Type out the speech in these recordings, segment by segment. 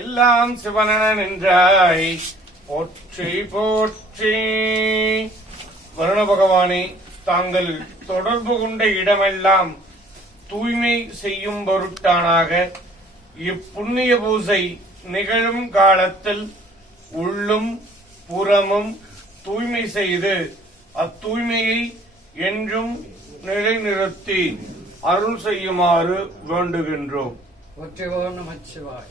எல்லாம் சிவனென நின்றாய் போற்றி போற்றி. வருண பகவானே தாங்கள் தொடர்பு கொண்ட இடமெல்லாம் தூய்மை செய்யும் பொருட்டானாக. இப்புண்ணிய பூசை நிகழும் காலத்தில் உள்ளும் புறமும் தூய்மை செய்து அத்தூய்மையை என்றும் நிலைநிறுத்தி அருள் செய்யுமாறு வேண்டுகின்றோம். ஒற்றை நமச்சிவாய்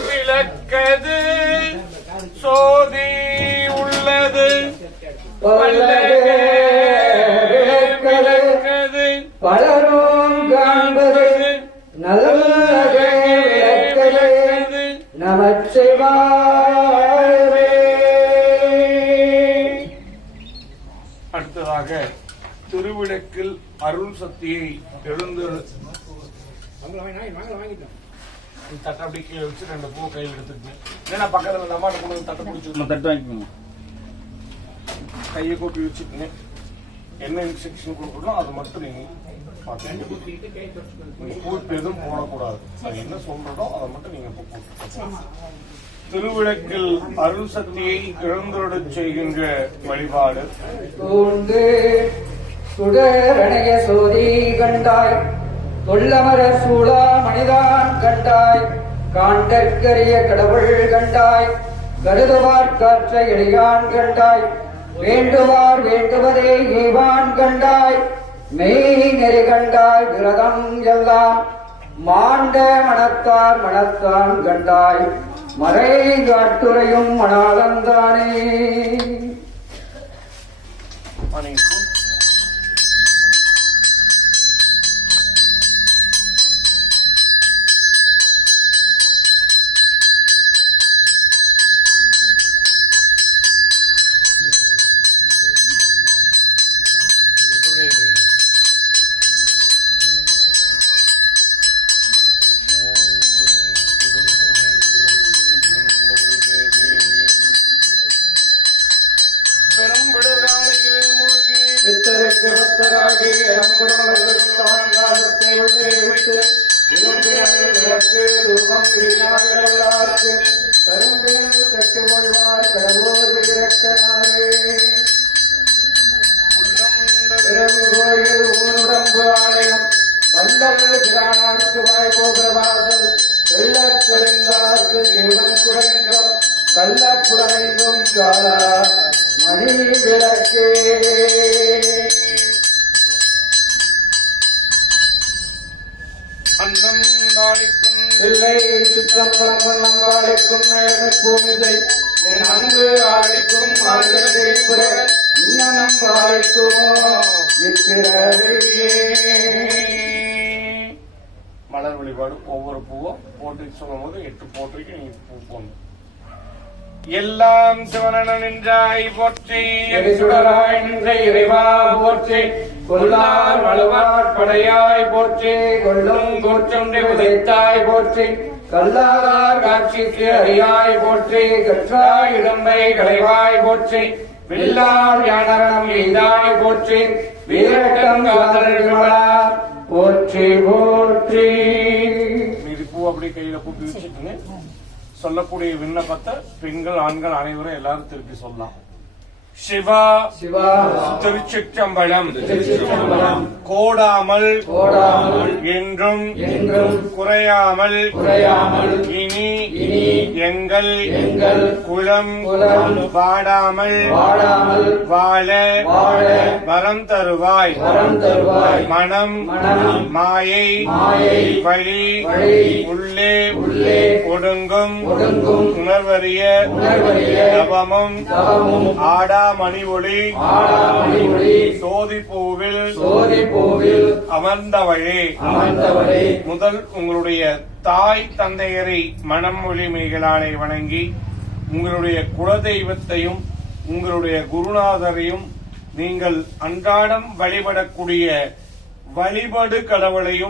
விளக்கது சோதி உள்ளது. பலரும் காண்பது நல்லதே அடுத்ததாக திருவிளக்கில் அருள் சக்தியை எழுந்து தட்டை அப்படி கீழே வச்சு ரெண்டு பூ கையில் எடுத்துக்கணும் ஏன்னா பக்கத்துல இந்த அம்மாட்ட கொண்டு தட்டை பிடிச்சி தட்டு வாங்கிக்கோங்க. கையை கூப்பி வச்சுக்கங்க. என்ன இன்ஸ்ட்ரக்ஷன் கொடுக்கணும் அது மட்டும் நீங்க பார்த்துக்கணும். நீங்க பூப்பு எதுவும் போடக்கூடாது. என்ன சொல்றதோ அதை மட்டும் நீங்க திருவிளக்கில் அருள் சக்தியை இழந்தோடச் செய்கின்ற வழிபாடு. சுடரணைய சோதி கண்டாய் தொல்லமர சூழா மனிதான் கண்டாய் காண்டற்கரிய கடவுள் கண்டாய் கருதுவார் காற்ற எளியான் கண்டாய் வேண்டுவார் வேண்டுவதே ஈவான் கண்டாய் மெய் நெறி கண்டாய் விரதம் எல்லாம் மாண்ட மனத்தார் மனத்தான் கண்டாய். மறை காட்டுரையும் மணாளந்தானே பித்தருக்கு பக்தராகி அம்புடமலர்தான் உள்ளே விட்டு இரும்பினல் ரூபம் வீணாகிறார்க்கு கரும்பினல் கட்டு கொள்வார் கடவோர் வீரக்கனாரே ஊனுடம்பு ஆலயம் வந்தல் பிரானார்க்கு வாய்கோபுரவாசல் வெள்ளக்கொழிந்தார்க்கு காலா மணி விளக்கே வண்ணம் வாழைக்கும் பூமிதை என் அன்பு புற இன்னனம் வாழைக்கும் இப்பிறவியே மலர் வழிபாடு ஒவ்வொரு பூவும் போட்டு சொல்லும் போது எட்டு போட்டிருக்கு நீங்க பூ போடணும். எல்லாம் சிவனன நின்றாய் போற்றி. எரிசுடராய் நின்ற இறைவா போற்றி. கொல்லார் வலுவார் படையாய் போற்றி கொள்ளும் கூற்றொன்றை உதைத்தாய் போற்றி கல்லாதார் காட்சிக்கு அறியாய் போற்றி கற்றாய் இடம்பை களைவாய் போற்றி வில்லார் யானரணம் எய்தாய் போற்றி வீரட்டம் காதலர்களா போற்றி போற்றி. பூ அப்படியே கையில பூட்டி வச்சுட்டுங்க சொல்லக்கூடிய விண்ணப்பத்தை பெண்கள் ஆண்கள் அனைவரும் எல்லாரும் திருப்பி சொல்லலாம். சிவா சிவா. திருச்சிற்றம்பலம். கோடாமல் கோடாமல். என்றும் என்றும் குறையாமல் குறையாமல் இனி இனி எங்கள் எங்கள் குலம் வாடாமல் வாழ வாழ வரம் தருவாய். மனம் மனம் மாயை மாயை வழி வழி உள்ளே உள்ளே ஒடுங்கும் உணர்வறிய தவமும் ஆடாமணி ஒளி சோதி பூவில் சோதி பூவில் அமர்ந்தவழே அமர்ந்தவரை முதல் உங்களுடைய தாய் தந்தையரை மனம் மொழி மேகலானை வணங்கி உங்களுடைய குலதெய்வத்தையும் உங்களுடைய குருநாதரையும் நீங்கள் அன்றாடம் வழிபடக்கூடிய வழிபடு கடவுளையும்